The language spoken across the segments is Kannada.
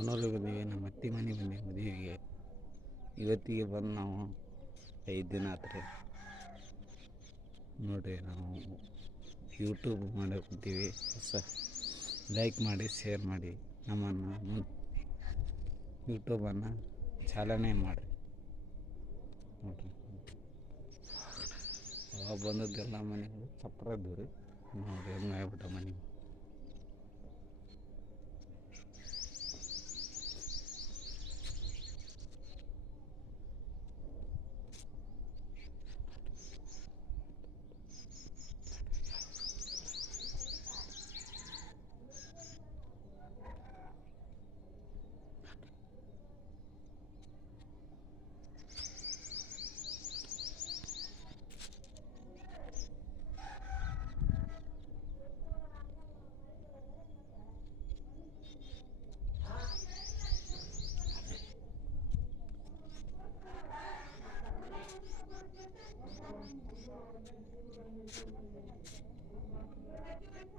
ಅವನೂರಿಗೆ ಬಂದೀವಿ, ನಮ್ಮ ಅತ್ತೆ ಮನೆ ಬಂದೀವಿ ಮದುವೆಗೆ. ಇವತ್ತಿಗೆ ಬಂದು ನಾವು 5 ದಿನ ಆತ್ರಿ. ನೋಡಿರಿ, ನಾವು ಯೂಟ್ಯೂಬ್ ಮಾಡಕ್ಕೆ ಕುಂತೀವಿ. ಲೈಕ್ ಮಾಡಿ, ಶೇರ್ ಮಾಡಿ, ನಮ್ಮನ್ನು ಯೂಟ್ಯೂಬನ್ನು ಚಾಲನೆ ಮಾಡಿ ನೋಡಿರಿ. ಅವಾಗ ಬಂದದ್ದೆಲ್ಲ ಮನೆಗಳು ಚಪ್ಪರ ಇದ್ದವು ರೀ. ನೋಡಿರಿ ಹೆಂಗೆ ಆಗ್ಬಿಟ್ಟ ಮನೆ.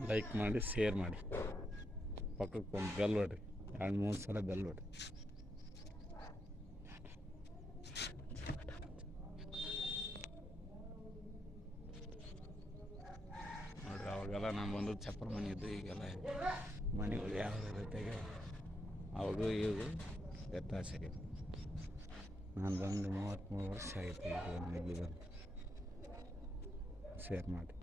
ಲೈಕ್ ಮಾಡಿ, ಶೇರ್ ಮಾಡಿ, ಪಕ್ಕಕ್ಕೆ ಒಂದು ಬೆಲ್ ಹೊಡ್ರಿ, 2-3 ಸಲ ಬೆಲ್ ಹೊಡ್ರಿ. ನೋಡಿರಿ, ಅವಾಗೆಲ್ಲ ನಾನು ಬಂದು ಚಪ್ಪರ ಮನೆ ಇದ್ದು, ಈಗೆಲ್ಲ ಮನೆಗಳು ಯಾವ ರೀತಿಯಾಗಿ ಅವಾಗೂ ಇವಾಗ ವ್ಯತ್ಯಾಸ ಆಗಿದೆ. ನಾನು ಬಂದು 33 ವರ್ಷ ಆಯಿತು. ಈಗ ಇಲ್ಲಿ ಬಂದು ಶೇರ್ ಮಾಡಿ.